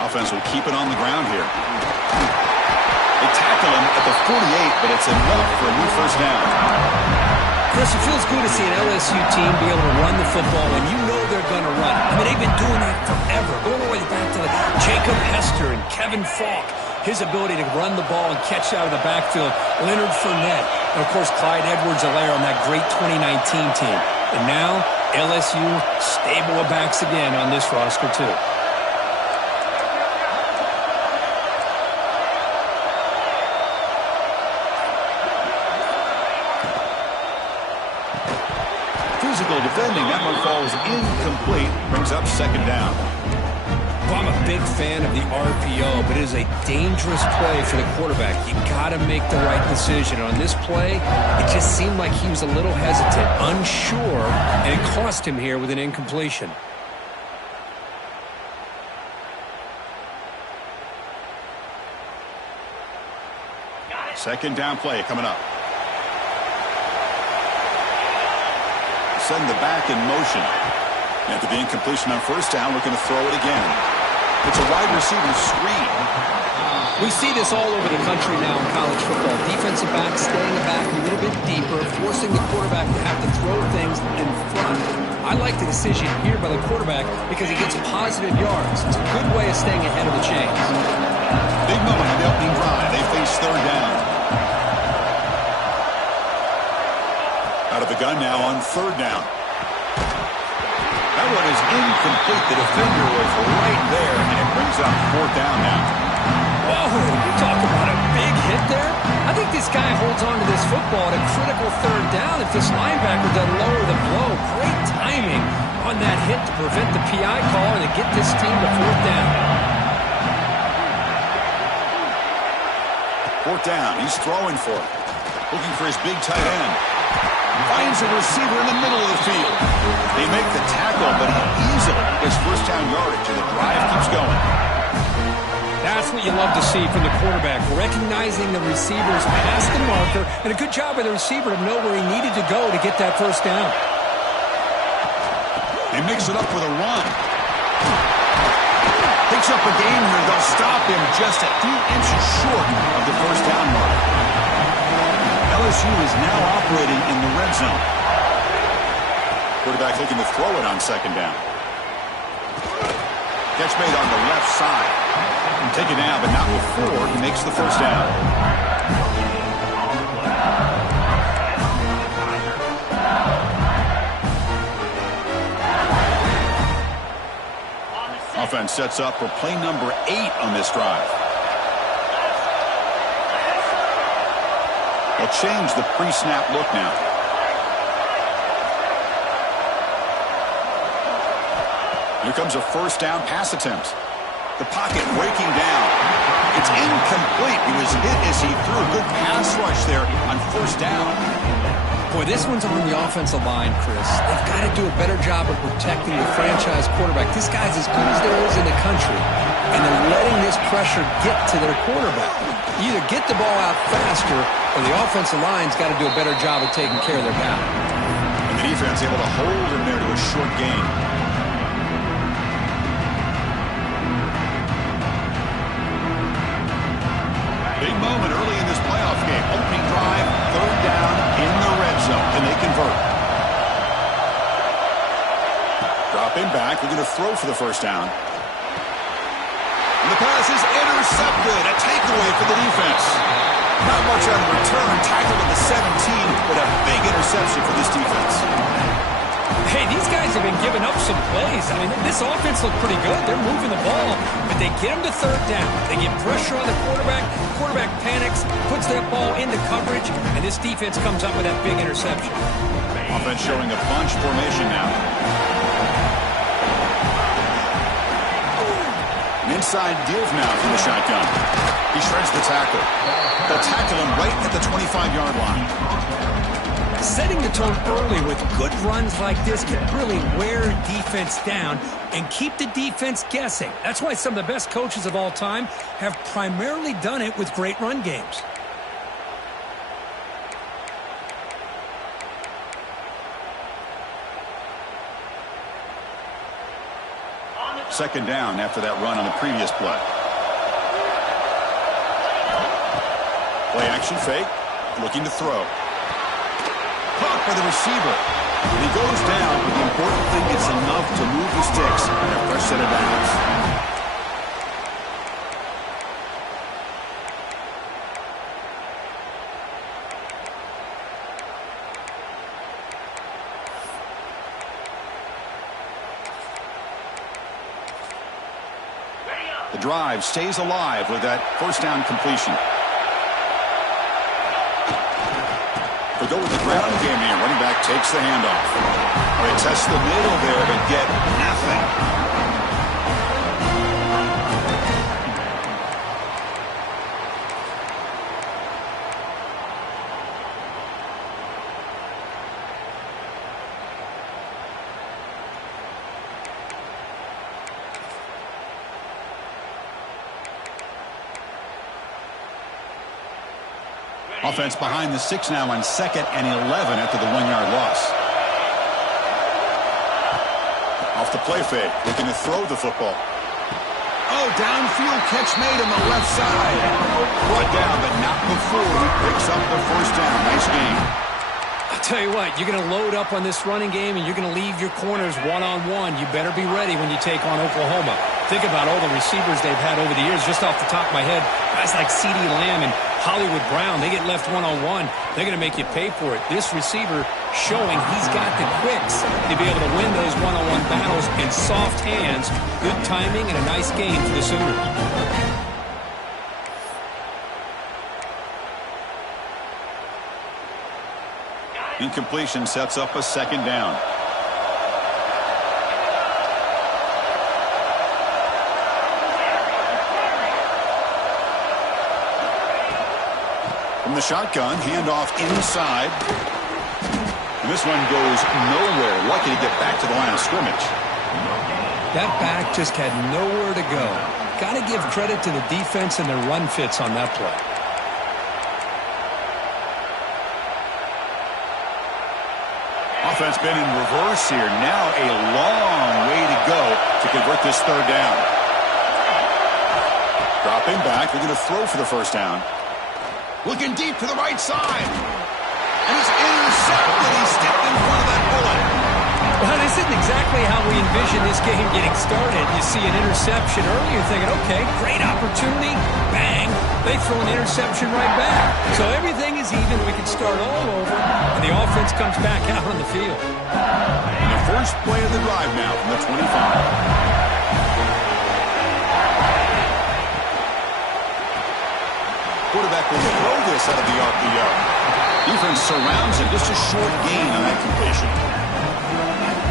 Offense will keep it on the ground here. They tackle him at the 48, but it's enough for a new first down. Chris, it feels good to see an LSU team be able to run the football when you know they're going to run it. I mean, they've been doing that forever, going all the way back to Jacob Hester and Kevin Falk. His ability to run the ball and catch out of the backfield, Leonard Fournette, and, of course, Clyde Edwards-Helaire on that great 2019 team. And now, LSU stable of backs again on this roster, too. Physical defending. That one falls incomplete. Brings up second down. Well, I'm a big fan of the RPO, but it is a dangerous play for the quarterback. You got to make the right decision. On this play, it just seemed like he was a little hesitant, unsure, and it cost him here with an incompletion. Second down play coming up. Send the back in motion. After the incompletion on first down, we're going to throw it again. It's a wide receiver screen. We see this all over the country now in college football. Defensive backs staying back a little bit deeper, forcing the quarterback to have to throw things in front. I like the decision here by the quarterback because he gets positive yards. It's a good way of staying ahead of the chains. Big moment on the opening drive. They face third down. Out of the gun now on third down. That one is incomplete. The defender was right there, and it brings up fourth down now. Whoa, you talk about a big hit there. I think this guy holds on to this football at a critical third down if this linebacker doesn't lower the blow. Great timing on that hit to prevent the PI call and to get this team to fourth down. Fourth down. He's throwing for it. Looking for his big tight end. Finds a receiver in the middle of the field. They make the tackle, but he easily gets first down yardage, and the drive keeps going. That's what you love to see from the quarterback, recognizing the receivers past the marker, and a good job by the receiver to know where he needed to go to get that first down. They mix it up with a run. Picks up a gain here. They'll stop him just a few inches short of the first down mark. LSU is now operating in the red zone. Quarterback looking to throw it on second down. Catch made on the left side. Take it down, but not before he makes the first down. Offense sets up for play number 8 on this drive. They'll change the pre-snap look now. Here comes a first down pass attempt. The pocket breaking down. It's incomplete. He was hit as he threw a good pass rush there on first down. Boy, this one's on the offensive line, Chris. They've got to do a better job of protecting the franchise quarterback. This guy's as good as there is in the country, and they're letting this pressure get to their quarterback. You either get the ball out faster, or the offensive line's got to do a better job of taking care of their guy. And the defense able to hold him there to a short gain. Big moment early in this playoff game. Opening drive, third down in the red zone. Can they convert? Drop him back. We're going to throw for the first down. And the pass is intercepted. A takeaway for the defense. Not much on return. Tackled at the 17, but a big interception for this defense. Hey, these guys have been giving up some plays. I mean, this offense looked pretty good. They're moving the ball, but they get them to third down. They get pressure on the quarterback. Quarterback panics, puts that ball into coverage, and this defense comes up with that big interception. Offense showing a bunch formation now. An inside deal now from the shotgun. He shreds the tackle. They'll tackle him right at the 25-yard line. Setting the tone early with good runs like this can really wear defense down and keep the defense guessing. That's why some of the best coaches of all time have primarily done it with great run games. second down after that run on the previous play. Play action fake. Looking to throw. Caught by the receiver. And he goes down, but the important thing is enough to move the sticks and a fresh set of downs. The drive stays alive with that first down completion. They go with the ground game here. Running back takes the handoff. They test the middle there, but get nothing. Offense behind the 6 now on 2nd and 11 after the 1-yard loss. Off the play fake, looking to throw the football. Oh, downfield catch made on the left side. Brought down, but not before he picks up the first down. Nice game. I'll tell you what, you're going to load up on this running game and you're going to leave your corners one-on-one. You better be ready when you take on Oklahoma. Think about all the receivers they've had over the years. Just off the top of my head, guys like CeeDee Lamb and Hollywood Brown, they get left one-on-one. They're going to make you pay for it. This receiver showing he's got the quicks to be able to win those one-on-one battles in soft hands. Good timing and a nice game for the Sooners. Incompletion sets up a second down. From the shotgun, handoff inside. And this one goes nowhere. Lucky to get back to the line of scrimmage. That back just had nowhere to go. Got to give credit to the defense and their run fits on that play. Offense been in reverse here. Now a long way to go to convert this third down. Dropping back. They're going to throw for the first down. Looking deep to the right side. And it's intercepted. He stepped in front of that bullet. Well, this isn't exactly how we envision this game getting started. You see an interception early, you're thinking, okay, great opportunity. Bang. They throw an interception right back. So everything is even. We can start all over. And the offense comes back out on the field. And the first play of the drive now from the 25. Quarterback will throw this out of the RPO. Defense surrounds it. Just a short gain on that completion.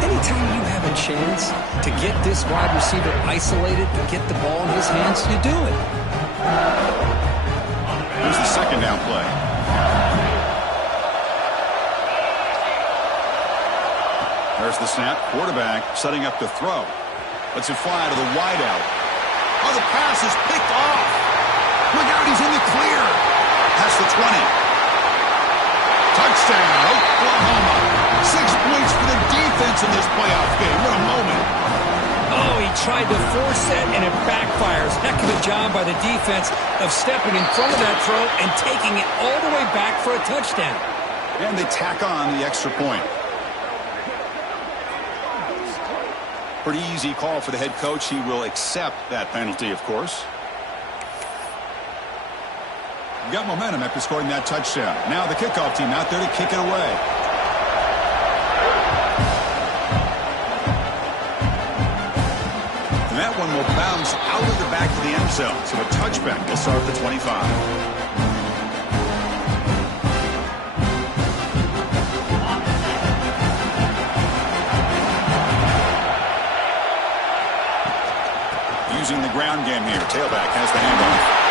Anytime you have a chance to get this wide receiver isolated, to get the ball in his hands, you do it. Here's the second down play. There's the snap. Quarterback setting up to throw. Lets it fly to the wideout. Oh, the pass is picked off. Look out, he's in the clear. That's the 20. Touchdown, Oklahoma. 6 points for the defense in this playoff game. What a moment. Oh, he tried to force it, and it backfires. Heck of a job by the defense of stepping in front of that throw and taking it all the way back for a touchdown. And they tack on the extra point. Pretty easy call for the head coach. He will accept that penalty, of course. Got momentum after scoring that touchdown. Now the kickoff team out there to kick it away. And that one will bounce out of the back of the end zone. So a touchback will start the 25. Using the ground game here. Tailback has the handoff.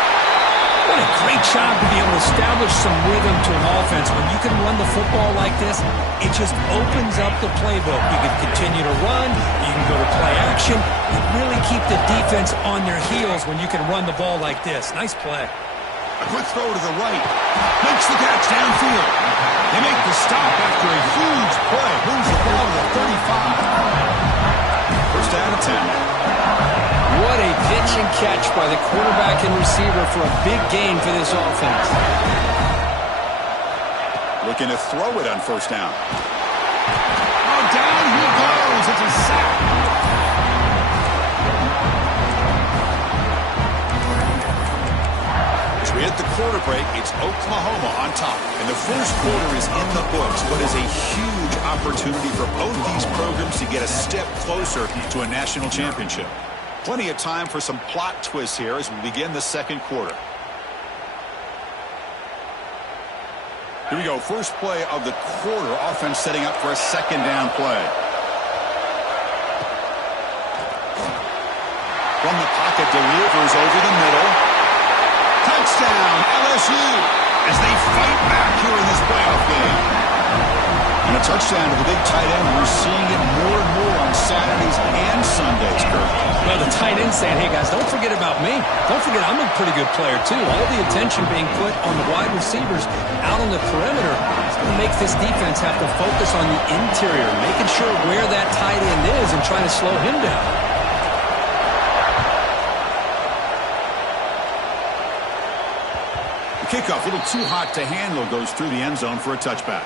What a great job to be able to establish some rhythm to an offense. When you can run the football like this, it just opens up the playbook. You can continue to run. You can go to play action. And really keep the defense on their heels when you can run the ball like this. Nice play. A quick throw to the right. Makes the catch downfield. They make the stop after a huge play. Moves the ball to the 35. First down and 10. What a pitch and catch by the quarterback and receiver for a big gain for this offense. Looking to throw it on first down. Oh, down he goes. It's a sack. As we hit the quarter break, it's Oklahoma on top. And the first quarter is in the books, but is a huge opportunity for both these programs to get a step closer to a national championship. Plenty of time for some plot twists here as we begin the second quarter. Here we go. First play of the quarter. Offense setting up for a second down play. From the pocket, delivers over the middle. Touchdown, LSU, as they fight back here in this playoff game. And a touchdown to the big tight end. We're seeing it more and more on Saturdays and Sundays, Kirk. Well, the tight end saying, hey, guys, don't forget about me. Don't forget I'm a pretty good player, too. All the attention being put on the wide receivers out on the perimeter. It's going to make this defense have to focus on the interior, making sure where that tight end is and trying to slow him down. The kickoff, a little too hot to handle, goes through the end zone for a touchback.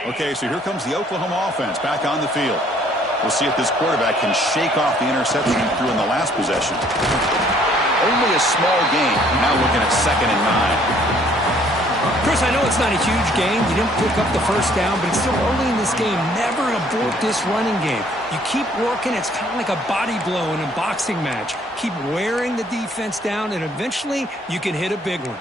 Okay, so here comes the Oklahoma offense back on the field. We'll see if this quarterback can shake off the interception he threw in the last possession. Only a small gain. Now looking at 2nd and 9. Chris, I know it's not a huge gain. You didn't pick up the first down, but it's still early in this game. Never abort this running game. You keep working. It's kind of like a body blow in a boxing match. Keep wearing the defense down, and eventually you can hit a big one.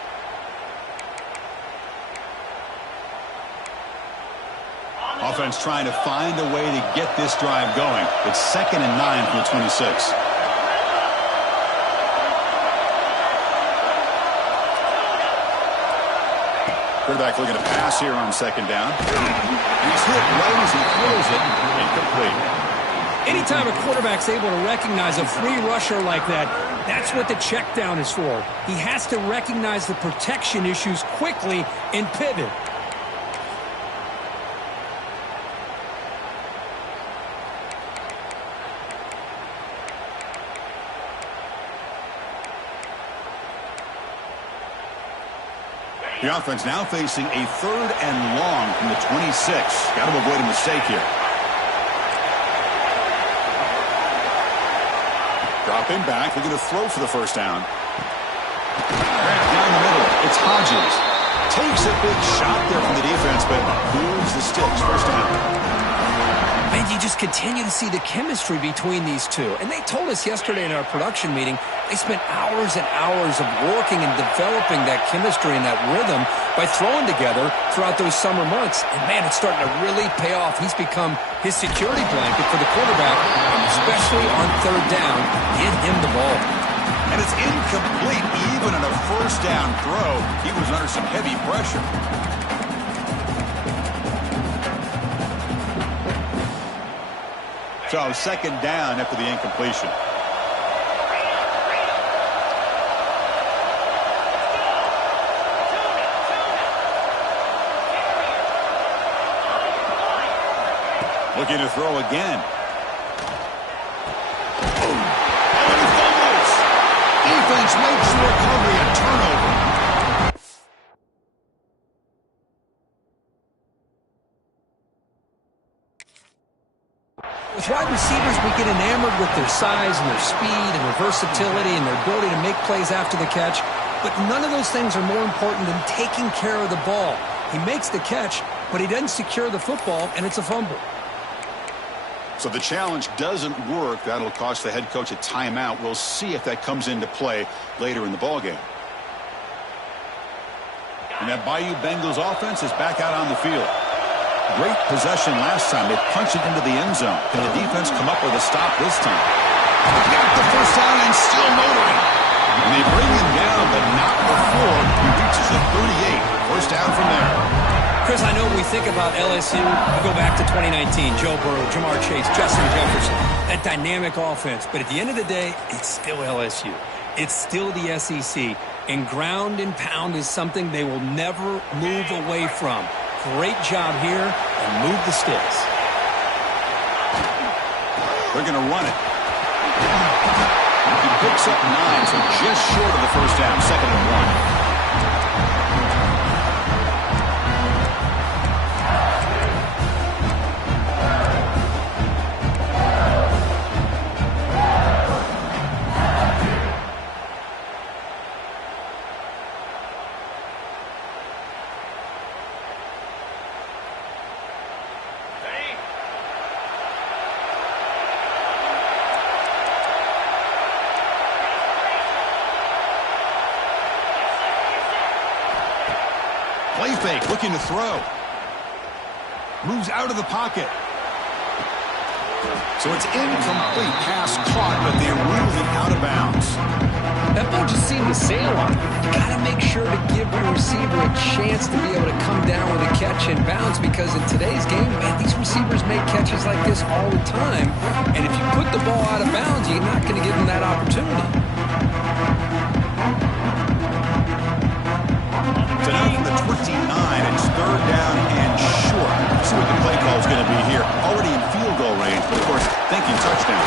Offense trying to find a way to get this drive going. It's 2nd and 9 from the 26. Quarterback looking to pass here on 2nd down. He's hit right as he throws it. Incomplete. Anytime a quarterback's able to recognize a free rusher like that, that's what the check down is for. He has to recognize the protection issues quickly and pivot. The offense now facing a 3rd and long from the 26. Got to avoid a mistake here. Dropping back, looking to throw for the first down. Down the middle, it's Hodges. Takes a big shot there from the defense, but moves the sticks. First down. And you just continue to see the chemistry between these two. And they told us yesterday in our production meeting, they spent hours and hours of working and developing that chemistry and that rhythm by throwing together throughout those summer months. And, man, it's starting to really pay off. He's become his security blanket for the quarterback, especially on 3rd down. Get him the ball. And it's incomplete. Even on a first down throw, he was under some heavy pressure. So 2nd down after the incompletion. Looking to throw again. And he fumbles. Defense makes the recovery, a turnover. With wide receivers, we get enamored with their size and their speed and their versatility and their ability to make plays after the catch. But none of those things are more important than taking care of the ball. He makes the catch, but he doesn't secure the football, and it's a fumble. So the challenge doesn't work. That'll cost the head coach a timeout. We'll see if that comes into play later in the ballgame. And that Bayou Bengals offense is back out on the field. Great possession last time. They punched it into the end zone. Can the defense come up with a stop this time? Got the first down and still motoring. And they bring him down, but not before he reaches the 38. First down from there. Chris, I know when we think about LSU, we go back to 2019, Joe Burrow, Jamar Chase, Justin Jefferson, that dynamic offense. But at the end of the day, it's still LSU. It's still the SEC. And ground and pound is something they will never move away from. Great job here, and move the sticks. They're going to run it. He picks up 9, so just short of the first down, 2nd and 1. Play fake, looking to throw. Moves out of the pocket. So it's incomplete. Pass caught, but they ruled it out of bounds. That ball just seemed to sail on. You got to make sure to give your receiver a chance to be able to come down with a catch and bounce, because in today's game, man, these receivers make catches like this all the time. And if you put the ball out of bounds, you're not going to give them that opportunity. So now from the 29, it's 3rd down and short. Let's see what the play call is going to be here. Already in field goal range, but of course, thinking touchdown.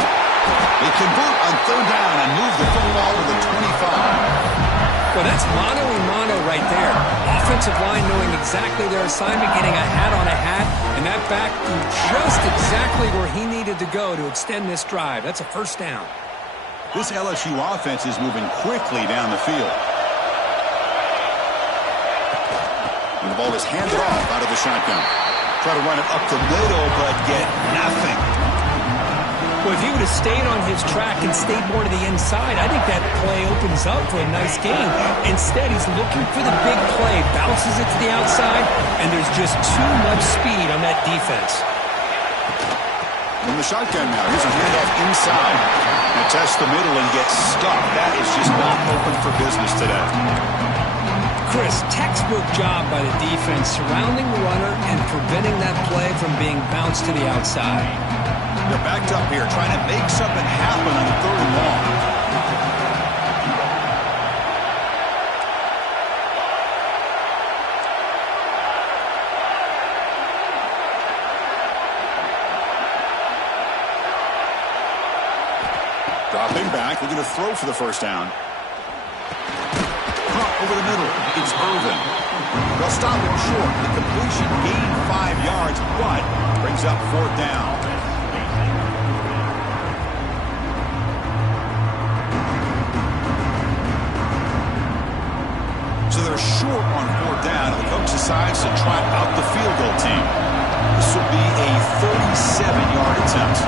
They convert on 3rd down and move the football to the 25. Well, that's mano a mano right there. Offensive line knowing exactly their assignment, getting a hat on a hat, and that back just exactly where he needed to go to extend this drive. That's a 1st down. This LSU offense is moving quickly down the field. And the ball is handed off out of the shotgun. Try to run it up the middle, but get nothing. Well, if he would have stayed on his track and stayed more to the inside, I think that play opens up for a nice game. Instead, he's looking for the big play, bounces it to the outside, and there's just too much speed on that defense. From the shotgun now, here's a handoff inside. Now test the middle and get stuck. That is just not open for business today. Chris, textbook job by the defense surrounding the runner and preventing that play from being bounced to the outside. They're backed up here trying to make something happen on 3rd and long. Dropping back, looking to throw for the 1st down. Over the middle, it's Irvin. They'll stop him short. The completion gained 5 yards, but brings up 4th down. So they're short on 4th down, and the coach decides to trot out the field goal team. This will be a 37-yard attempt.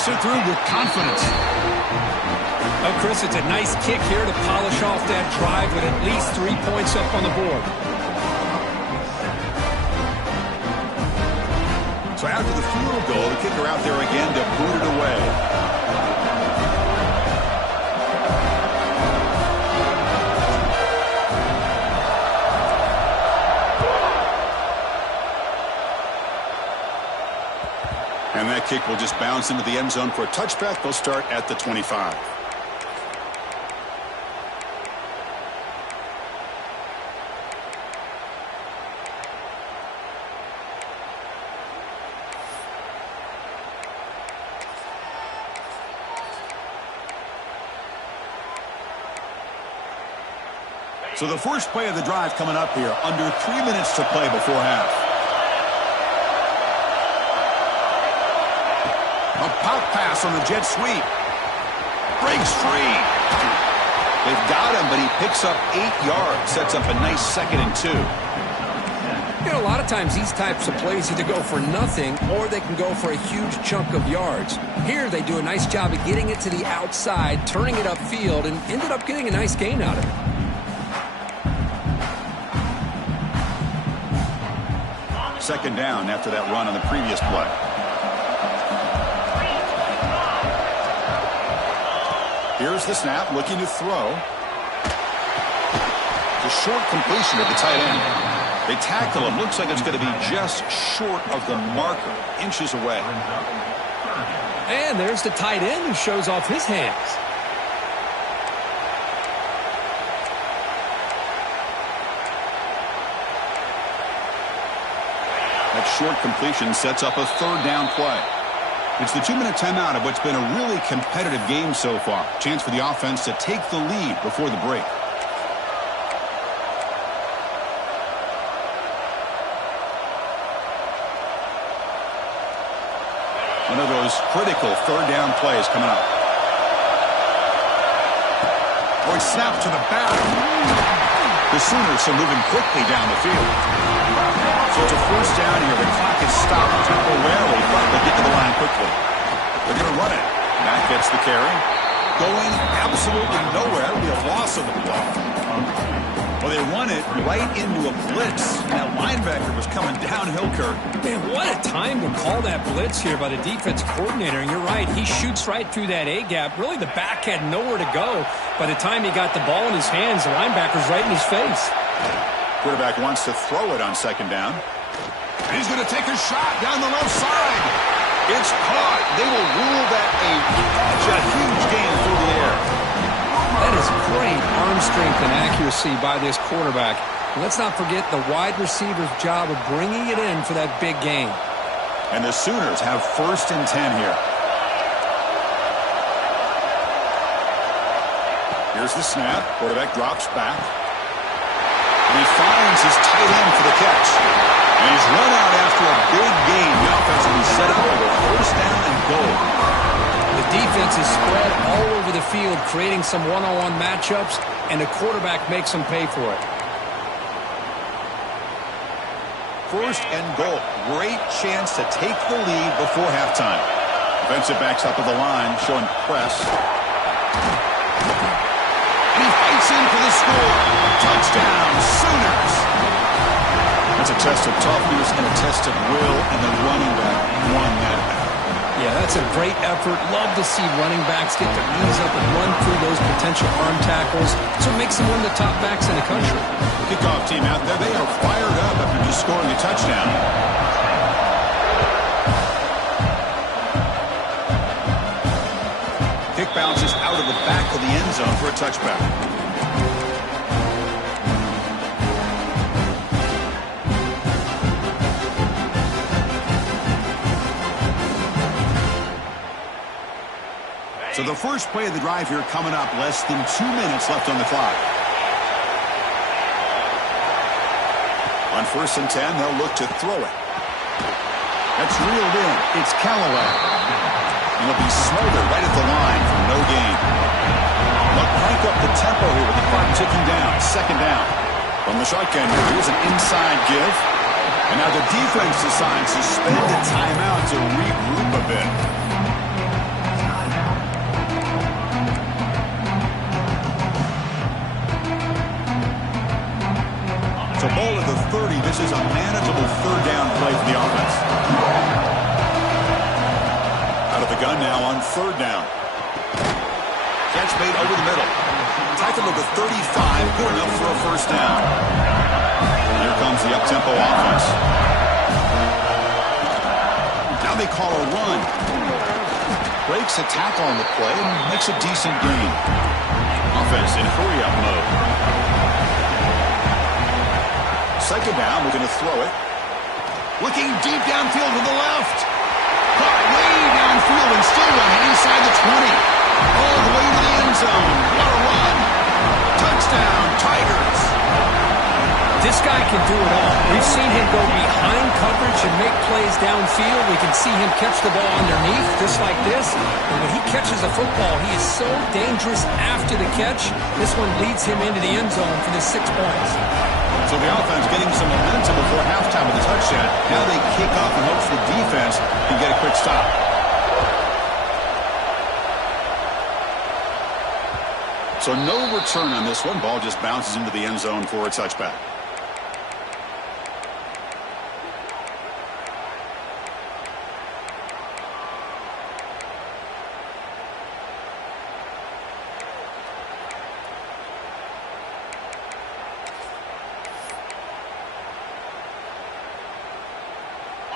It through with confidence. Oh, Chris, it's a nice kick here to polish off that drive with at least 3 points up on the board. So after the field goal, the kicker out there again to boot it away. And that kick will just bounce into the end zone for a touchback. They'll start at the 25. So the first play of the drive coming up here. Under 3 minutes to play before half. A pop pass on the jet sweep. Breaks free. They've got him, but he picks up 8 yards. Sets up a nice 2nd and 2. You know, a lot of times these types of plays either go for nothing or they can go for a huge chunk of yards. Here they do a nice job of getting it to the outside, turning it upfield, and ended up getting a nice gain out of it. Second down after that run on the previous play. Here's the snap, looking to throw. The short completion of the tight end. They tackle him. Looks like it's going to be just short of the marker, inches away. And there's the tight end who shows off his hands. That short completion sets up a third down play. It's the 2-minute timeout of what's been a really competitive game so far. Chance for the offense to take the lead before the break. One of those critical third down plays coming up. Boy, snap to the back. The Sooners are moving quickly down the field. So it's a first down here. The clock is stopped temporarily, but they get to the line quickly. They're going to run it. Matt gets the carry. Going absolutely nowhere. It'll be a loss of the play. Well, they run it right into a blitz. That linebacker was coming downhill, Kirk. Man, what a time to call that blitz here by the defense coordinator. And you're right, he shoots right through that A-gap. Really, the back had nowhere to go. By the time he got the ball in his hands, the linebacker's right in his face. Quarterback wants to throw it on second down. And he's going to take a shot down the left side. It's caught. They will rule that a huge gain through the air. That is great arm strength and accuracy by this quarterback. And let's not forget the wide receiver's job of bringing it in for that big gain. And the Sooners have 1st and 10 here. Here's the snap. Quarterback drops back. And he finds his tight end for the catch. And he's run out after a big gain. The offense will be set up with a first down and goal. The defense is spread all over the field, creating some one-on-one matchups, and the quarterback makes them pay for it. First and goal. Great chance to take the lead before halftime. Defensive backs up at the line, showing press. And he fights in for the score. Touchdown, Sooners. That's a test of toughness and a test of will, and the running back won that battle. Yeah, that's a great effort. Love to see running backs get their knees up and run through those potential arm tackles. So it makes them one of the top backs in the country. Kickoff team out there, they are fired up after just scoring a touchdown. Kick bounces out of the back of the end zone for a touchback. So the first play of the drive here coming up, less than 2 minutes left on the clock. On 1st and 10, they'll look to throw it. That's reeled in. It's Callaway. And he'll be smothered right at the line for no gain. They'll crank up the tempo here with the clock ticking down. Second down. From the shotgun, here's an inside give. And now the defense decides to spend a timeout to regroup a bit. So ball at the 30. This is a manageable third down play for the offense. Out of the gun now on third down. Catch made over the middle. Tackle at the 35. Good enough for a first down. Here comes the up-tempo offense. Now they call a run. Breaks a tackle on the play and makes a decent gain. Offense in hurry-up mode. Second down, we're going to throw it. Looking deep downfield to the left. Caught way downfield and still running inside the 20. All the way to the end zone. What a run. Touchdown, Tigers. This guy can do it all. We've seen him go behind coverage and make plays downfield. We can see him catch the ball underneath, just like this. And when he catches the football, he is so dangerous after the catch. This one leads him into the end zone for the 6 points. So the offense getting some momentum before halftime with a touchdown. Now they kick off and hopes the defense can get a quick stop. So no return on this one. Ball just bounces into the end zone for a touchback.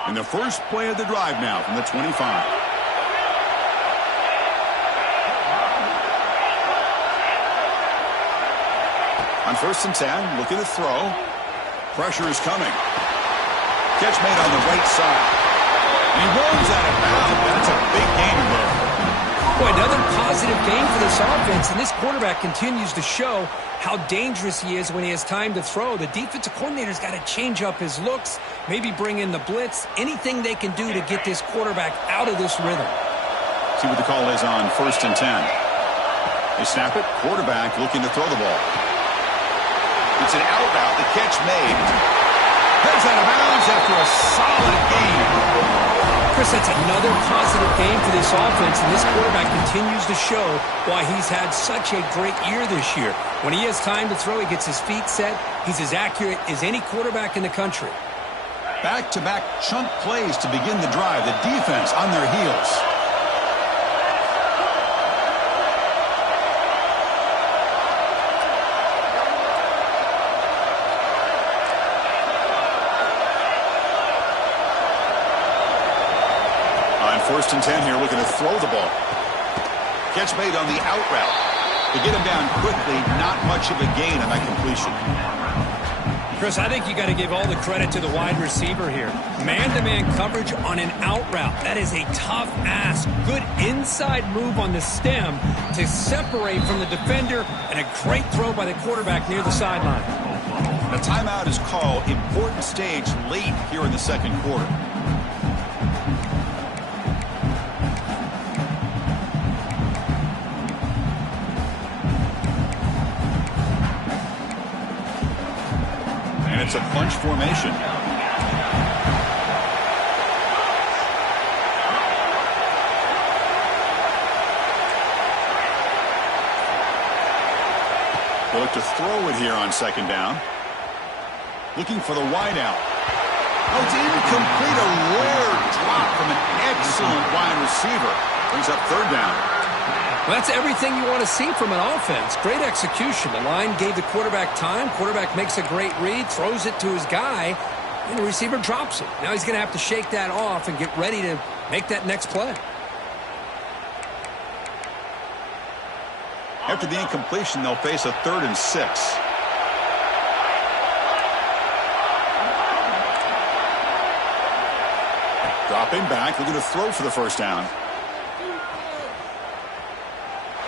And the first play of the drive now from the 25. On 1st and 10, looking to throw. Pressure is coming. Catch made on the right side. And he rolls out of bounds. That's a big gain there. Boy, another positive game for this offense, and this quarterback continues to show how dangerous he is when he has time to throw. The defensive coordinator's got to change up his looks, maybe bring in the blitz, anything they can do to get this quarterback out of this rhythm. See what the call is on 1st and 10. They snap it. Quarterback looking to throw the ball. It's an out route. The catch made. Heads out of bounds after a solid game. Chris, that's another positive game for this offense, and this quarterback continues to show why he's had such a great year this year. When he has time to throw, he gets his feet set. He's as accurate as any quarterback in the country. Back-to-back chunk plays to begin the drive. The defense on their heels. On 1st and 10 here, looking to throw the ball. Catch made on the out route. To get him down quickly, not much of a gain on that completion. Chris, I think you got to give all the credit to the wide receiver here. Man-to-man coverage on an out route. That is a tough ask. Good inside move on the stem to separate from the defender, and a great throw by the quarterback near the sideline. A timeout is called. Important stage late here in the second quarter. It's a bunch formation. They look to throw it here on 2nd down. Looking for the wide out. Oh, it's incomplete. A rare drop from an excellent wide receiver. Brings up 3rd down. Well, that's everything you want to see from an offense. Great execution. The line gave the quarterback time. Quarterback makes a great read, throws it to his guy, and the receiver drops it. Now he's going to have to shake that off and get ready to make that next play. After the incompletion, they'll face a 3rd and 6. Dropping back, looking to throw for the 1st down.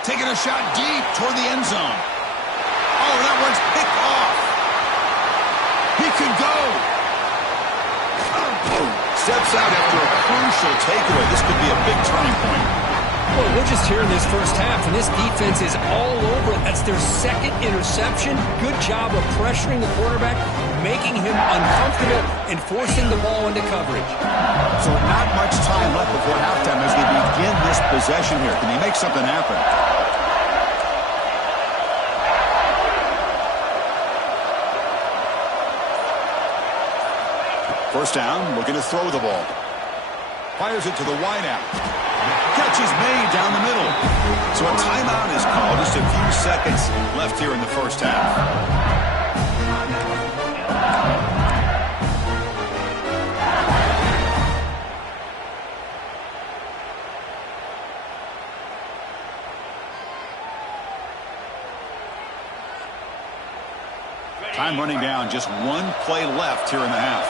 Taking a shot deep toward the end zone. Oh, that one's picked off. He could go. Steps out after a crucial takeaway. This could be a big turning point. Well, we're just here in this first half, and this defense is all over it. That's their 2nd interception. Good job of pressuring the quarterback, making him uncomfortable, and forcing the ball into coverage. So not much time left before halftime as they begin this possession here. Can he make something happen? First down, looking to throw the ball. Fires it to the wide out. Catch is made down the middle. So a timeout is called. Just a few seconds left here in the first half. Time running down. Just one play left here in the half.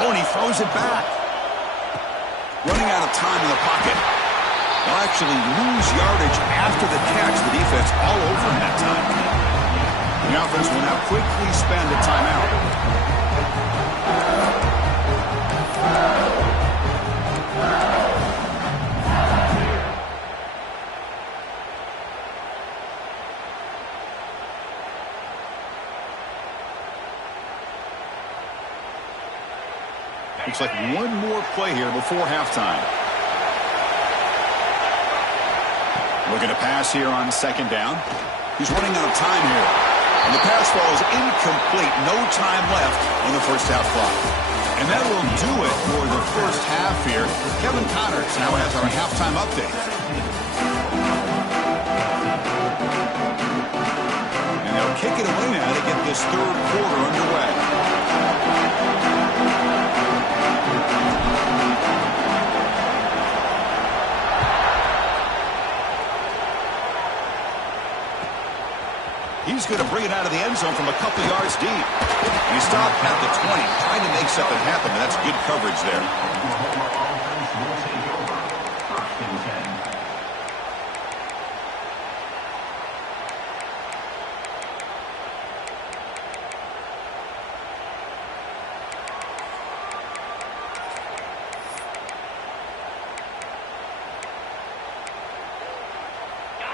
Oh, and he throws it back. Running out of time in the pocket. They'll actually lose yardage after the catch. The defense all over him that time. The offense will now quickly spend a timeout. Looks like one more play here before halftime. Looking to pass here on 2nd down. He's running out of time here. And the pass ball is incomplete. No time left on the first half clock. And that will do it for the first half here. Kevin Connors now has our halftime update. And they'll kick it away now to get this 3rd quarter underway. He's going to bring it out of the end zone from a couple yards deep. And he stopped at the 20, trying to make something happen, and that's good coverage there.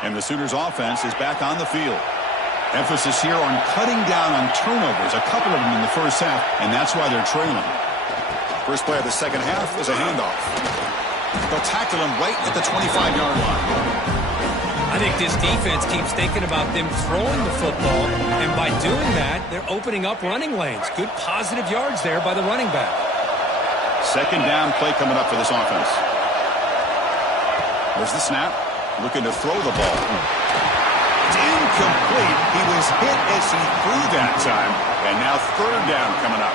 And the Sooners offense is back on the field. Emphasis here on cutting down on turnovers, a couple of them in the first half, and that's why they're trailing. First play of the second half is a handoff. They'll tackle him right at the 25-yard line. I think this defense keeps thinking about them throwing the football, and by doing that, they're opening up running lanes. Good positive yards there by the running back. Second down play coming up for this offense. There's the snap. Looking to throw the ball. It's incomplete. He was hit as he threw that time. And now third down coming up.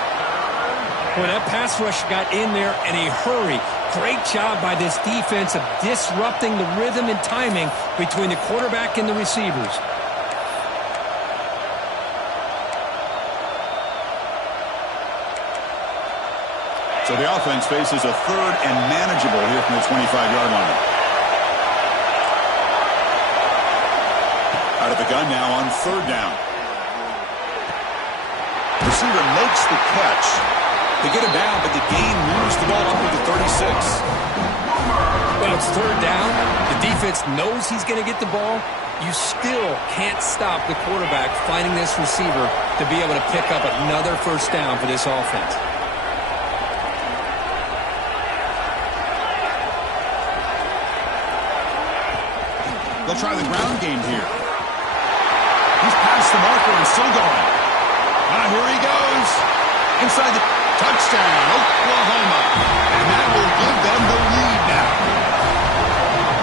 Boy, that pass rush got in there in a hurry. Great job by this defense of disrupting the rhythm and timing between the quarterback and the receivers. So the offense faces a third and manageable here from the 25-yard line. Out of the gun now on third down. Receiver makes the catch. They get him down, but the gain moves the ball up to the 36. Well, it's third down. The defense knows he's going to get the ball. You still can't stop the quarterback finding this receiver to be able to pick up another first down for this offense. They'll try the ground game here. He's past the marker and still going. Here he goes. Inside the touchdown, Oklahoma. And that will give them the lead now.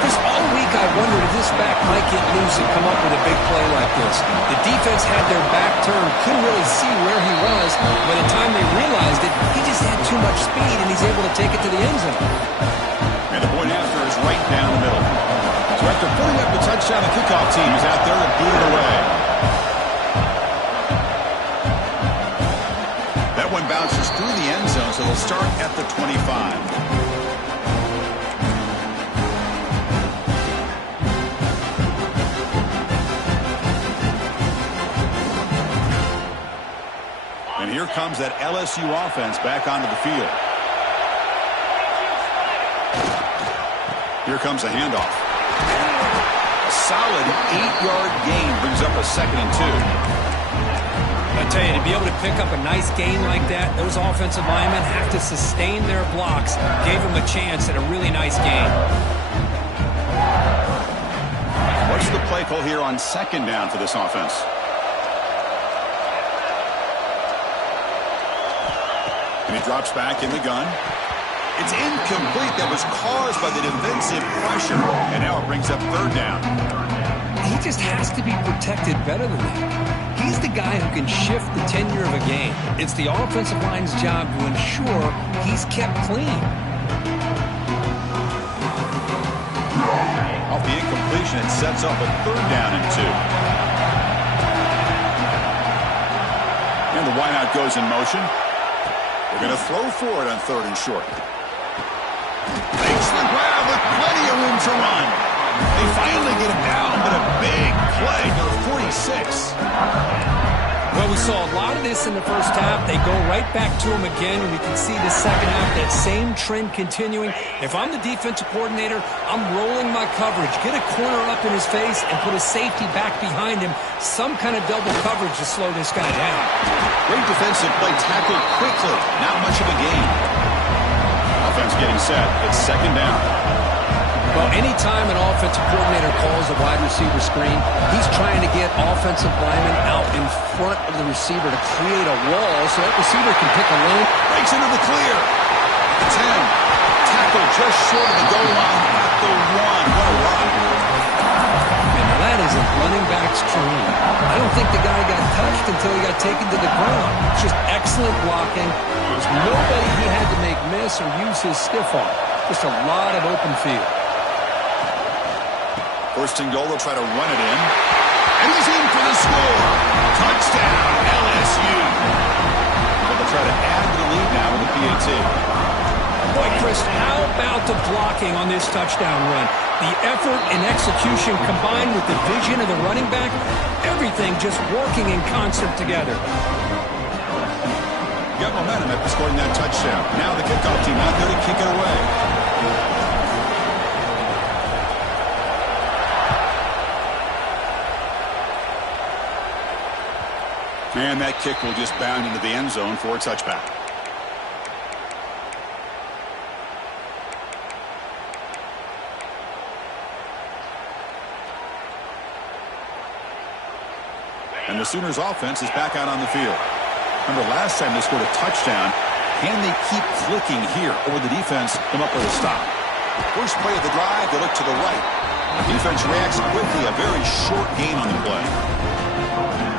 Just all week I wondered if this back might get loose and come up with a big play like this. The defense had their back turned, couldn't really see where he was. By the time they realized it, he just had too much speed, and he's able to take it to the end zone. And the point after is right down the middle. So after putting up the touchdown, the kickoff team is out there to boot it away. That one bounces through the end zone, so they'll start at the 25. And here comes that LSU offense back onto the field. Here comes a handoff. A solid 8-yard gain brings up a 2nd and 2. I tell you, to be able to pick up a nice gain like that, those offensive linemen have to sustain their blocks. Gave them a chance at a really nice gain. What's the play call here on second down for this offense? And he drops back in the gun. It's incomplete. That was caused by the defensive pressure. And now it brings up third down. He just has to be protected better than that. He's the guy who can shift the tenure of a game. It's the offensive line's job to ensure he's kept clean. Off the incompletion, it sets up a third down and 2. And the wideout goes in motion. They're going to throw for it on third and short. Makes the grab with plenty of room to run. They finally get him down, but a big play to the 46. Well, we saw a lot of this in the first half. They go right back to him again, and we can see the second half, that same trend continuing. If I'm the defensive coordinator, I'm rolling my coverage. Get a corner up in his face and put a safety back behind him. Some kind of double coverage to slow this guy down. Great defensive play, tackled quickly. Not much of a gain. Offense getting set. It's second down. Well, anytime an offensive coordinator calls a wide receiver screen, he's trying to get offensive linemen out in front of the receiver to create a wall so that receiver can pick a lane. Breaks into the clear. 10. Tackle just short of the goal line at the 1. What a run. And that is a running back's dream. I don't think the guy got touched until he got taken to the ground. It's just excellent blocking. There's nobody he had to make miss or use his stiff arm. Just a lot of open field. First and goal, they'll try to run it in. And he's in for the score. Touchdown, LSU. Well, they'll try to add to the lead now with the PAT. Boy, Chris, how about the blocking on this touchdown run? The effort and execution combined with the vision of the running back, everything just working in concert together. Got momentum after scoring that touchdown. Now the kickoff team out there to kick it away. And that kick will just bound into the end zone for a touchback. And the Sooners offense is back out on the field. Remember last time they scored a touchdown. Can they keep clicking here, or the defense come up with a stop? First play of the drive, they look to the right. The defense reacts quickly, a very short gain on the play.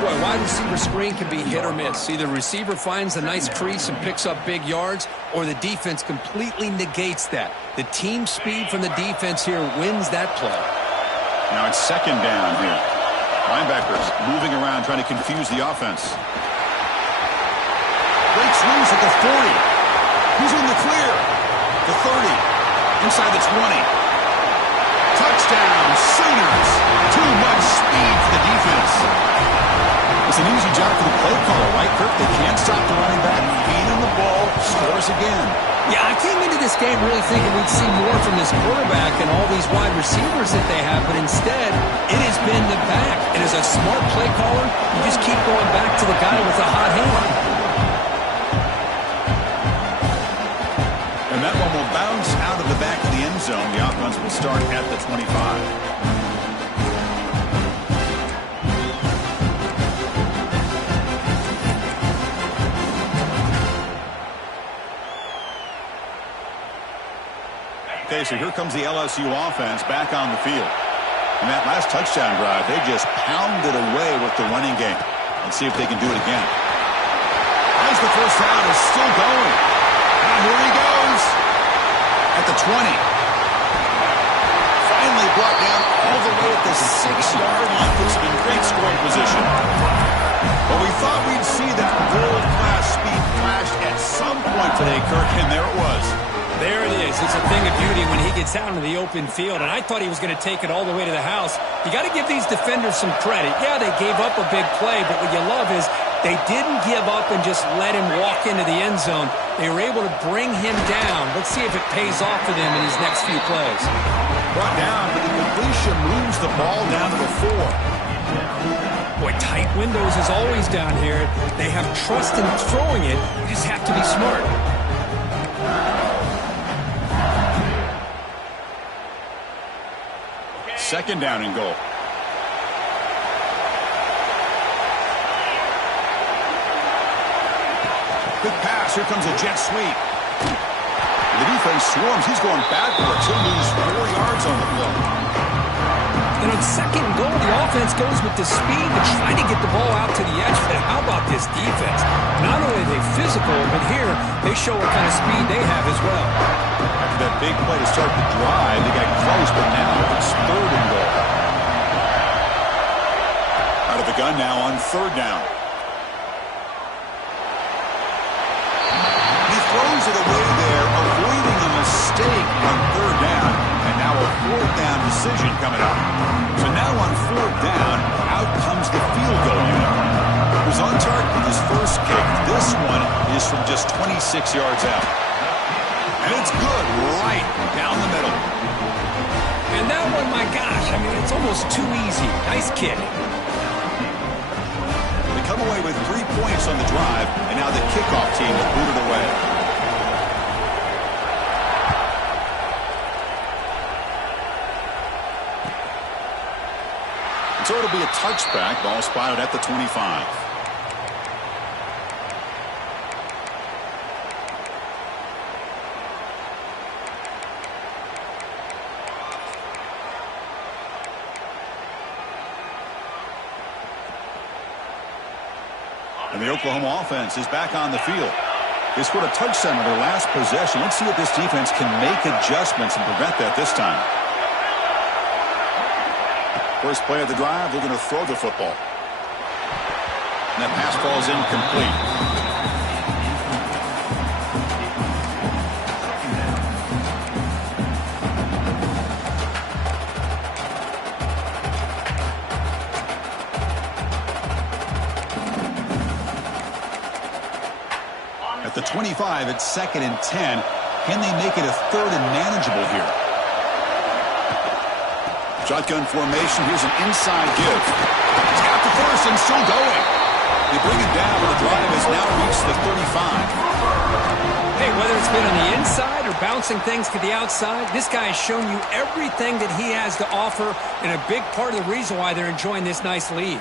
Boy, wide receiver screen can be hit or miss. Either receiver finds a nice crease and picks up big yards, or the defense completely negates that. The team speed from the defense here wins that play. Now it's second down here. Linebackers moving around, trying to confuse the offense. Breaks loose at the 40. He's in the clear. The 30. Inside the 20. Touchdown, Sooners. Too much speed for the defense. It's an easy job for the play caller, right, Kirk? They can't stop the running back. Gaining the ball, scores again. Yeah, I came into this game really thinking we'd see more from this quarterback and all these wide receivers that they have, but instead, it has been the back. And as a smart play caller, you just keep going back to the guy with the hot hand. And that one will bounce out of the back of the end zone. The offense will start at the 25. Okay, so here comes the LSU offense back on the field. And that last touchdown drive, they just pounded away with the running game. Let's see if they can do it again. As the first down is still going. And here he goes. At the 20. Finally brought down all the way at the 6-yard line. Puts him in great scoring position. But we thought we'd see that world-class speed flash at some point today, Kirk, and there it was. There it is. It's a thing of beauty when he gets out into the open field, and I thought he was going to take it all the way to the house. You got to give these defenders some credit. Yeah, they gave up a big play, but what you love is they didn't give up and just let him walk into the end zone. They were able to bring him down. Let's see if it pays off for them in his next few plays. Brought down, but the completion moves the ball down to the 4. Boy, tight windows is always down here. They have trust in throwing it. You just have to be smart. Second down and goal. Quick pass. Here comes a jet sweep. The defense swarms. He's going backwards. He'll lose 4 yards on the play. And on second and goal, the offense goes with the speed to try to get the ball out to the edge. But how about this defense? Not only are they physical, but here they show what kind of speed they have as well. After that big play to start the drive, they got close, but now it's third and goal. Out of the gun now on third down. He throws it away there, avoiding a mistake on third down. And now a fourth down decision coming up. So now on fourth down, out comes the field goal unit. He was on target with his first kick. This one is from just 26 yards out. And it's good right down the middle. And that one, my gosh, I mean, it's almost too easy. Nice kick. They come away with 3 points on the drive, and now the kickoff team will boot it away. So it'll be a touchback. Ball spotted at the 25. And the Oklahoma offense is back on the field. They scored a touchdown on their last possession. Let's see if this defense can make adjustments and prevent that this time. First play of the drive, they're going to throw the football. And that pass ball is incomplete. At the 25, it's 2nd and 10. Can they make it a 3rd and manageable here? Shotgun formation. Here's an inside give. He's got the first and still going. They bring it down, but the drive has now reached the 35. Hey, whether it's been on the inside or bouncing things to the outside, this guy has shown you everything that he has to offer, and a big part of the reason why they're enjoying this nice lead.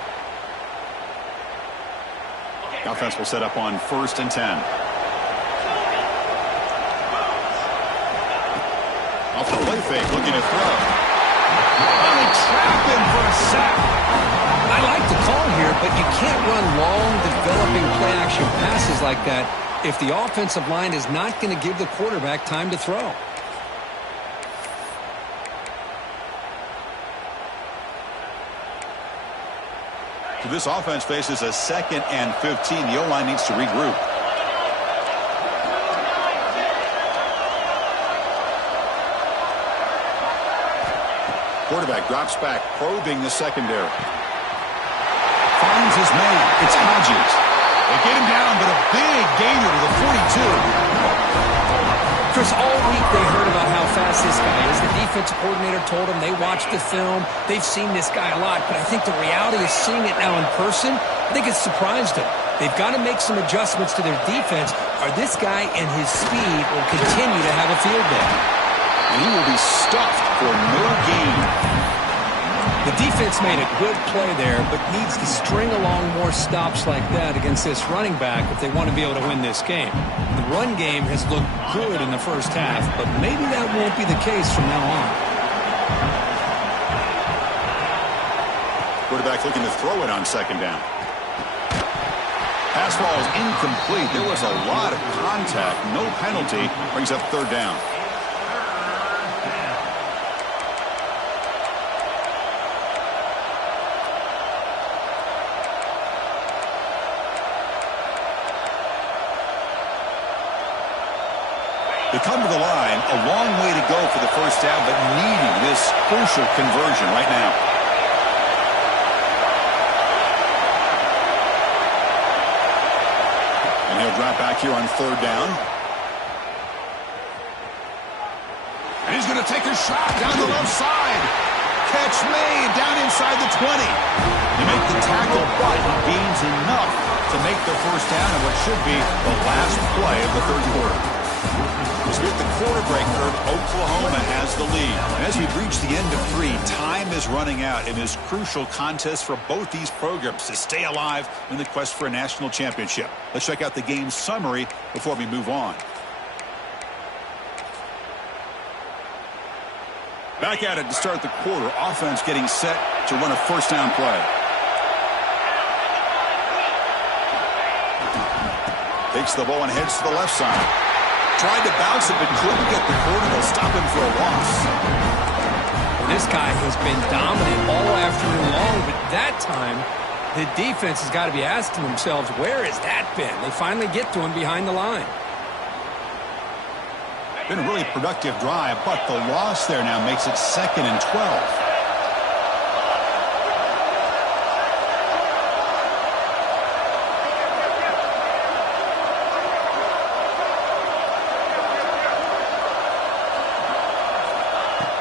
The offense will set up on 1st and 10. Off the play fake, looking to throw. Oh, they trap him for a sack. I like the call here, but you can't run long, developing play-action passes like that if the offensive line is not going to give the quarterback time to throw. So this offense faces a 2nd and 15. The O-line needs to regroup. Quarterback drops back, probing the secondary. Finds his man. It's Hodges. They get him down, but a big gainer to the 42. Chris, all week they heard about how fast this guy is. The defensive coordinator told them they watched the film. They've seen this guy a lot, but I think the reality of seeing it now in person, I think it's surprised them. They've got to make some adjustments to their defense, or this guy and his speed will continue to have a field day. And he will be stuffed for no gain. The defense made a good play there, but needs to string along more stops like that against this running back if they want to be able to win this game. The run game has looked good in the first half, but maybe that won't be the case from now on. Quarterback looking to throw it on 2nd down. Pass ball is incomplete. There was a lot of contact. No penalty. Brings up 3rd down. They come to the line, a long way to go for the first down, but needing this crucial conversion right now. And he'll drop back here on 3rd down. And he's going to take a shot down the left side. Catch made down inside the 20. They make the tackle, but he gains enough to make the first down in what should be the last play of the 3rd quarter. As we hit the quarter break curve, Oklahoma has the lead. And as we reach the end of 3, time is running out in this crucial contest for both these programs to stay alive in the quest for a national championship. Let's check out the game summary before we move on. Back at it to start the quarter. Offense getting set to run a first down play. Takes the ball and heads to the left side. Tried to bounce it, but couldn't get the corner. They'll stop him for a loss. This guy has been dominant all afternoon long, but that time, the defense has got to be asking themselves, where has that been? They finally get to him behind the line. Been a really productive drive, but the loss there now makes it 2nd and 12.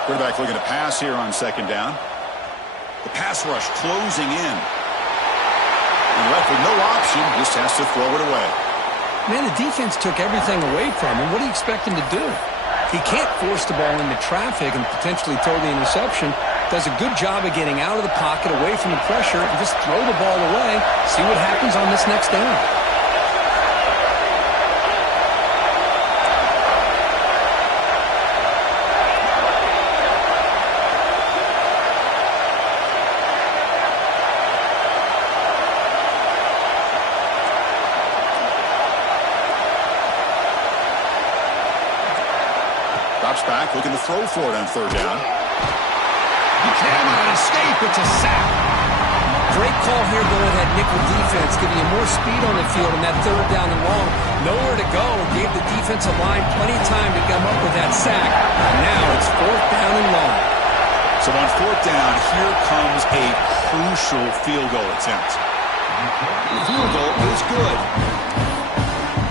Quarterback looking to pass here on 2nd down. The pass rush closing in. And left with no option, just has to throw it away. Man, the defense took everything away from him. What do you expect him to do? He can't force the ball into traffic and potentially throw the interception. Does a good job of getting out of the pocket, away from the pressure, and just throw the ball away. See what happens on this next down. Drops back, looking to throw for it on 3rd down. He cannot escape up. It's a sack. Great call here going at nickel defense, giving you more speed on the field on that third down and long. Nowhere to go. Gave the defensive line plenty of time to come up with that sack. And now it's fourth down and long. So on fourth down, here comes a crucial field goal attempt. The field goal is good.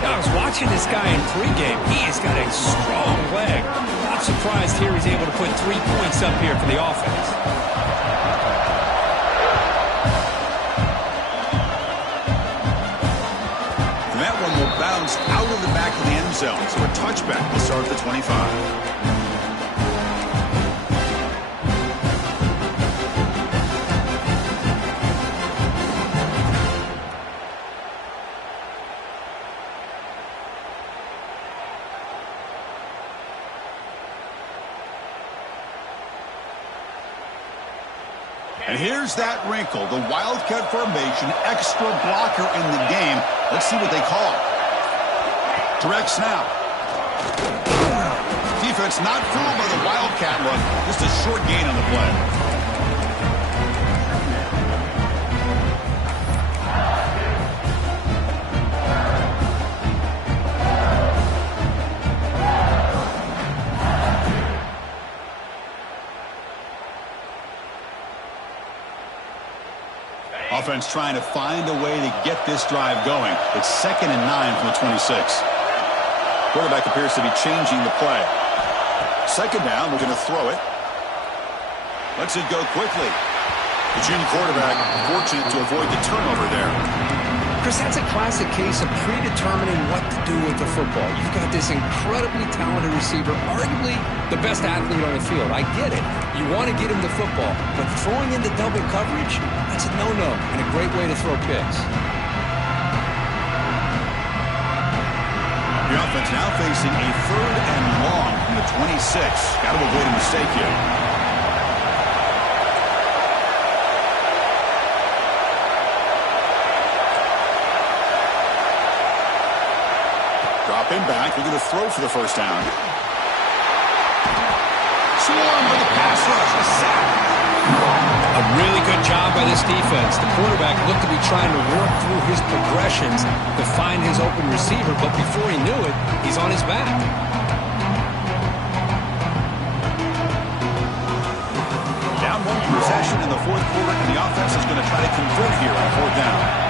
I was watching this guy in pregame. He has got a strong leg. Not surprised here he's able to put 3 points up here for the offense. And that one will bounce out of the back of the end zone. So a touchback will start at the 25. And here's that wrinkle, the Wildcat formation, extra blocker in the game. Let's see what they call it. Direct snap. Defense not fooled by the Wildcat look. Just a short gain on the play. Offense trying to find a way to get this drive going. It's 2nd and 9 from the 26. Quarterback appears to be changing the play. 2nd down, we're going to throw it. Lets it go quickly. The junior quarterback fortunate to avoid the turnover there. Chris, that's a classic case of predetermining what to do with the football. You've got this incredibly talented receiver, arguably the best athlete on the field. I get it. You want to get him the football, but throwing into double coverage, that's a no-no and a great way to throw picks. The offense now facing a 3rd and long from the 26. Got to avoid a mistake here. Dropping back, we're going to throw for the first down. Swarm with the pass rush, a sack. A really good job by this defense. The quarterback looked to be trying to work through his progressions to find his open receiver, but before he knew it, he's on his back. Down 1 possession in the 4th quarter, and the offense is going to try to convert here on 4th down.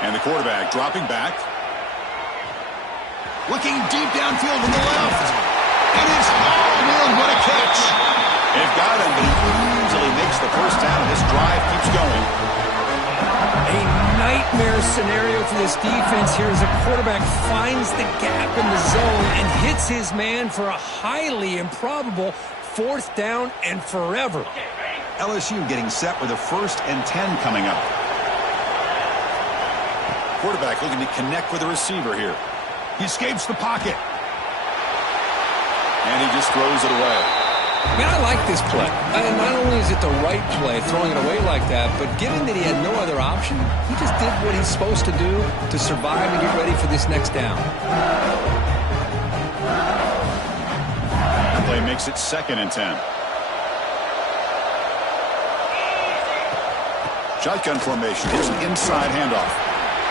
And the quarterback dropping back. Looking deep downfield to the left. And it's hauled in. What a catch. They've got him, but he easily makes the first down, and this drive keeps going. A nightmare scenario for this defense here as the quarterback finds the gap in the zone and hits his man for a highly improbable 4th down and forever. LSU getting set with a 1st and 10 coming up. Quarterback looking to connect with the receiver here. He escapes the pocket. And he just throws it away. Man, I like this play. And not only is it the right play, throwing it away like that, but given that he had no other option, he just did what he's supposed to do to survive and get ready for this next down. The play makes it 2nd and 10. Shotgun formation. Here's an inside handoff.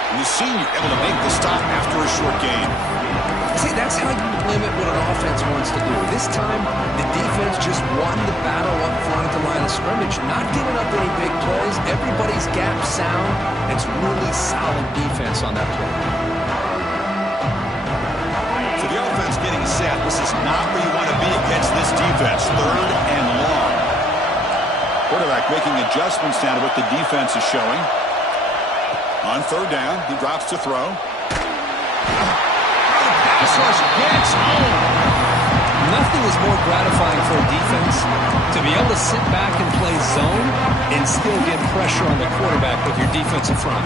And the senior able to make the stop after a short gain. See, that's how you limit what an offense wants to do. This time, the defense just won the battle up front at the line of scrimmage, not giving up any big plays. Everybody's gap sound. It's really solid defense on that play. So the offense getting set. This is not where you want to be against this defense. 3rd and long. Quarterback making adjustments down to what the defense is showing. On 3rd down, he drops to throw. Pass rush gets home. Nothing is more gratifying for a defense to be able to sit back and play zone and still get pressure on the quarterback with your defensive front.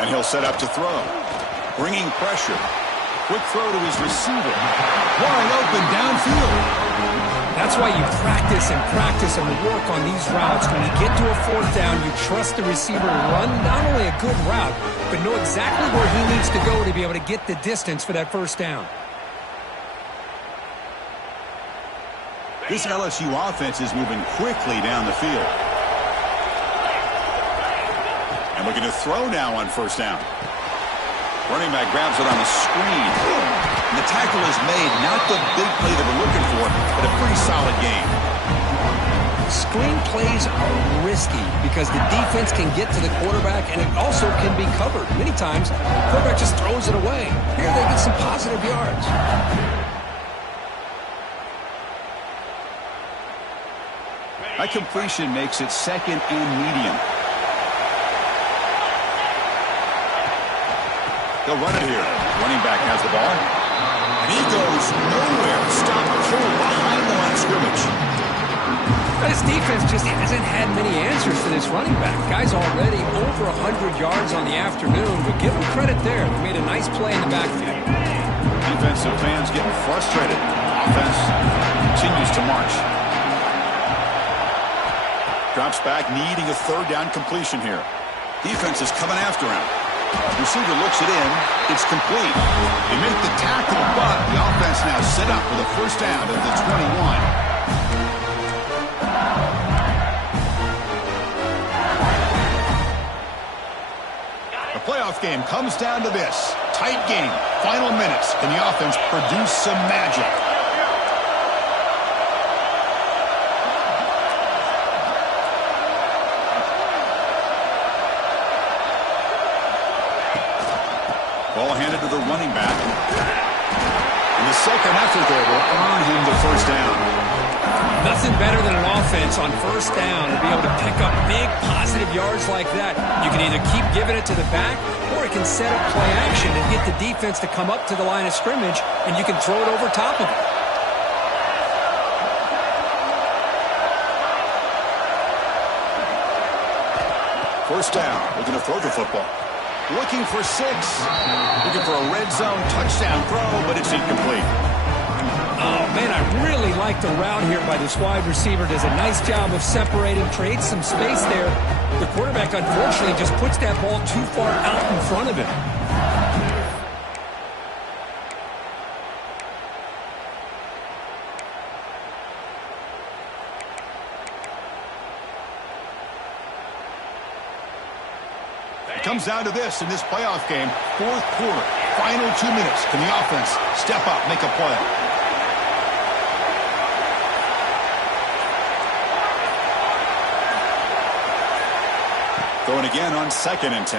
And he'll set up to throw. Bringing pressure. Quick throw to his receiver. Wide open downfield. That's why you practice and work on these routes. When you get to a fourth down, you trust the receiver to run not only a good route, but know exactly where he needs to go to be able to get the distance for that first down. This LSU offense is moving quickly down the field. And we're going to throw now on first down. Running back grabs it on the screen. And the tackle is made. Not the big play that we're looking for, but a pretty solid game. Screen plays are risky because the defense can get to the quarterback, and it also can be covered. Many times, the quarterback just throws it away. Here they get some positive yards. That completion makes it second and medium. They'll run it here. Running back has the ball. And he goes nowhere. Stop short behind the line of scrimmage. This defense just hasn't had many answers for this running back. Guy's already over 100 yards on the afternoon, but give him credit there. They made a nice play in the backfield. Defensive fans getting frustrated. Offense continues to march. Drops back, needing a third down completion here. Defense is coming after him. Receiver looks it in. It's complete. They make the tackle, but the offense now set up with a first down at the 21. The playoff game comes down to this. Tight game. Final minutes. Can the offense produce some magic? Ball handed to the running back. And the second effort there will earn him the first down. Nothing better than an offense on first down to be able to pick up big positive yards like that. You can either keep giving it to the back, or it can set up play action and get the defense to come up to the line of scrimmage, and you can throw it over top of it. First down. We're going to throw the football. Looking for 6. Looking for a red zone touchdown throw, but it's incomplete. Oh, man, I really like the route here by this wide receiver. Does a nice job of separating, creates some space there. The quarterback, unfortunately, just puts that ball too far out in front of him. It comes down to this in this playoff game. Fourth quarter, final 2 minutes. Can the offense step up, make a play? Going again on 2nd and 10.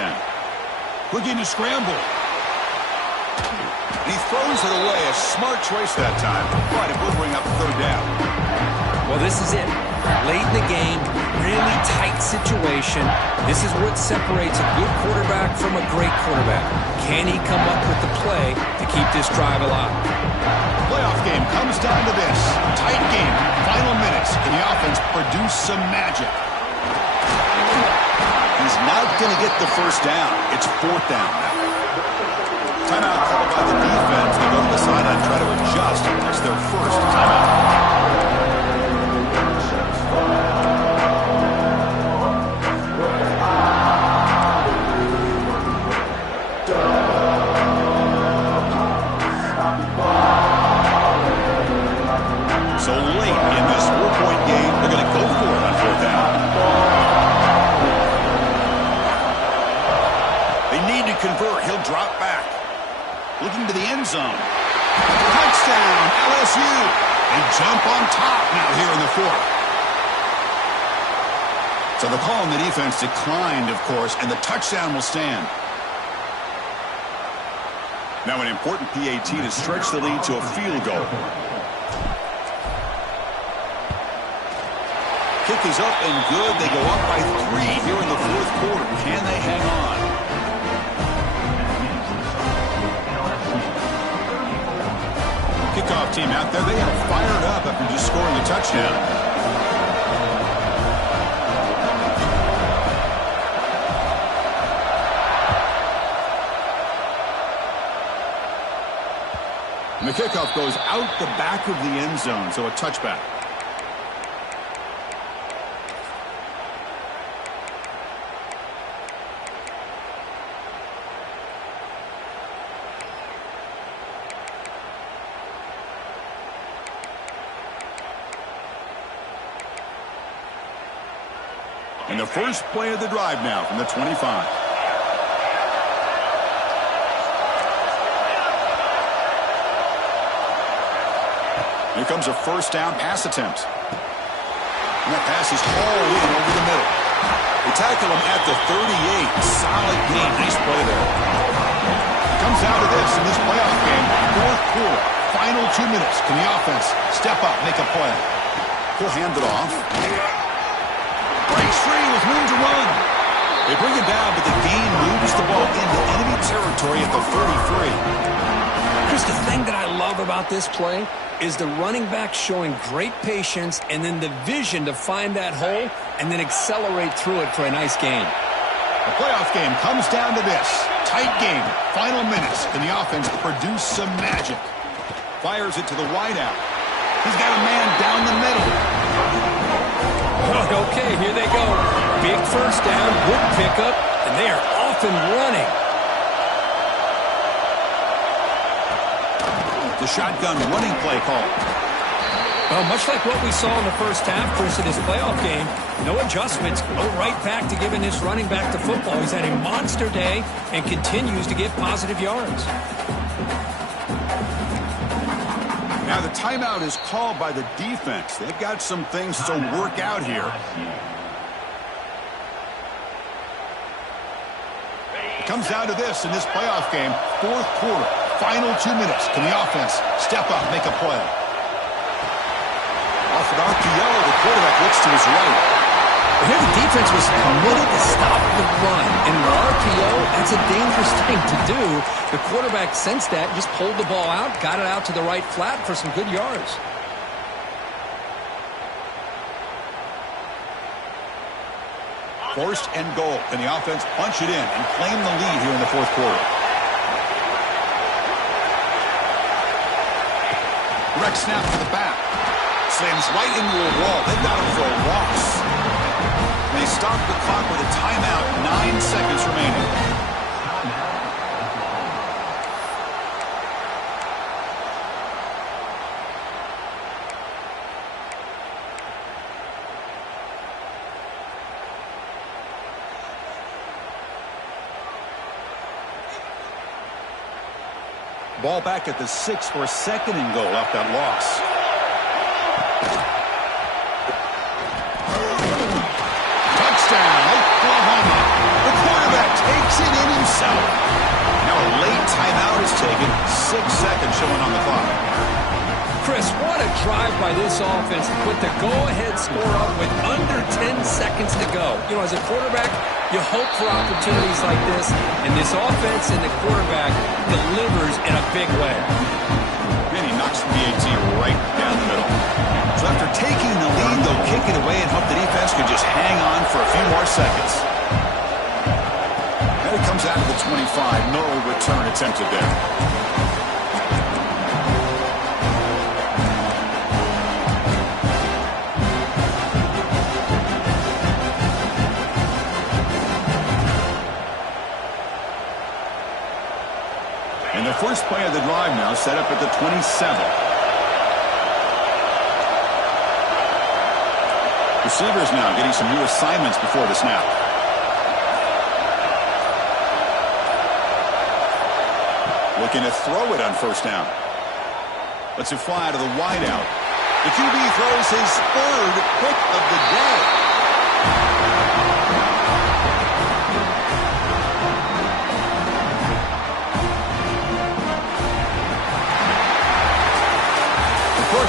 Looking to scramble. He throws it away. A smart choice that time, but it will bring up third down. Well, this is it. Late in the game, really tight situation. This is what separates a good quarterback from a great quarterback. Can he come up with the play to keep this drive alive? Playoff game comes down to this. Tight game, final minutes. Can the offense produce some magic? He's not going to get the first down. It's fourth down now. Timeout called by the defense. They go to the sideline, try to adjust. It's their first timeout. So late in this 4-point game, they're going to go for it on fourth down. They need to convert. He'll drop back. Looking to the end zone. Touchdown, LSU. They jump on top now here in the fourth. So the call on the defense declined, of course, and the touchdown will stand. Now an important PAT to stretch the lead to a field goal. Kick is up and good. They go up by 3 here in the fourth quarter. Can they hang on? Kickoff team out there. They are fired up after just scoring a touchdown. And the kickoff goes out the back of the end zone, so a touchback. And the first play of the drive now from the 25. Here comes a first down pass attempt. And that pass is hauled in over the middle. They tackle him at the 38. Solid gain. Nice play there. Comes down to this in this playoff game. Fourth quarter. Final 2 minutes. Can the offense step up, make a play? He'll hand it off. Breaks free with room to run. They bring it down, but the gain moves the ball into enemy territory at the 33. Chris, the thing that I love about this play is the running back showing great patience and then the vision to find that hole and then accelerate through it for a nice gain. The playoff game comes down to this. Tight game. Final minutes. Can the offense produce some magic? Fires it to the wideout. He's got a man down the middle. Okay, here they go. Big first down, good pickup, and they are off and running. The shotgun running play call. Well, much like what we saw in the first half, Chris, in this playoff game, no adjustments, go right back to giving this running back the football. He's had a monster day and continues to get positive yards. Now the timeout is called by the defense. They've got some things to work out here. It comes down to this in this playoff game. Fourth quarter, final 2 minutes. Can the offense step up, make a play? Off an RPO, the quarterback looks to his right. Here the defense was committed to stop the run. And with RPO, that's a dangerous thing to do. The quarterback sensed that, just pulled the ball out, got it out to the right flat for some good yards. First and goal. Can the offense punch it in and claim the lead here in the fourth quarter? Direct snap to the back. Slams right into a wall. They've got him for a loss. And they stop the clock with a timeout. 9 seconds remaining. Ball back at the 6 for a second and goal off that loss. Touchdown, Oklahoma. The quarterback takes it in himself. Now a late timeout is taken. 6 seconds showing on the clock. Chris, what a drive by this offense to put the go-ahead score up with under 10 seconds to go. You know, as a quarterback, you hope for opportunities like this, and this offense and the quarterback delivers in a big way. And he knocks the PAT right down the middle. So after taking the lead, they'll kick it away and hope the defense can just hang on for a few more seconds. Then it comes out of the 25. No return attempted there. And the first play of the drive now set up at the 27. Receivers now getting some new assignments before the snap. Looking to throw it on first down. Lets it fly to the wideout. The QB throws his third pick of the day.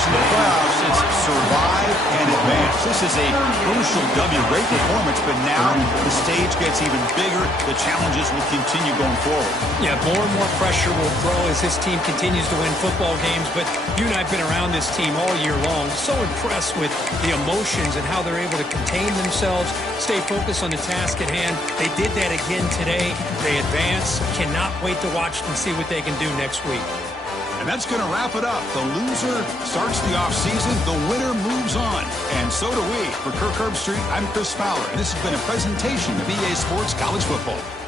In the playoffs, it's survive and advance. This is a crucial W. Great performance, but now the stage gets even bigger. The challenges will continue going forward. Yeah, more and more pressure will grow as this team continues to win football games. But you and I have been around this team all year long. So impressed with the emotions and how they're able to contain themselves, stay focused on the task at hand. They did that again today. They advance. Cannot wait to watch them, see what they can do next week. And that's going to wrap it up. The loser starts the offseason. The winner moves on. And so do we. For Kirk Herbstreit, I'm Chris Fowler. And this has been a presentation of EA Sports College Football.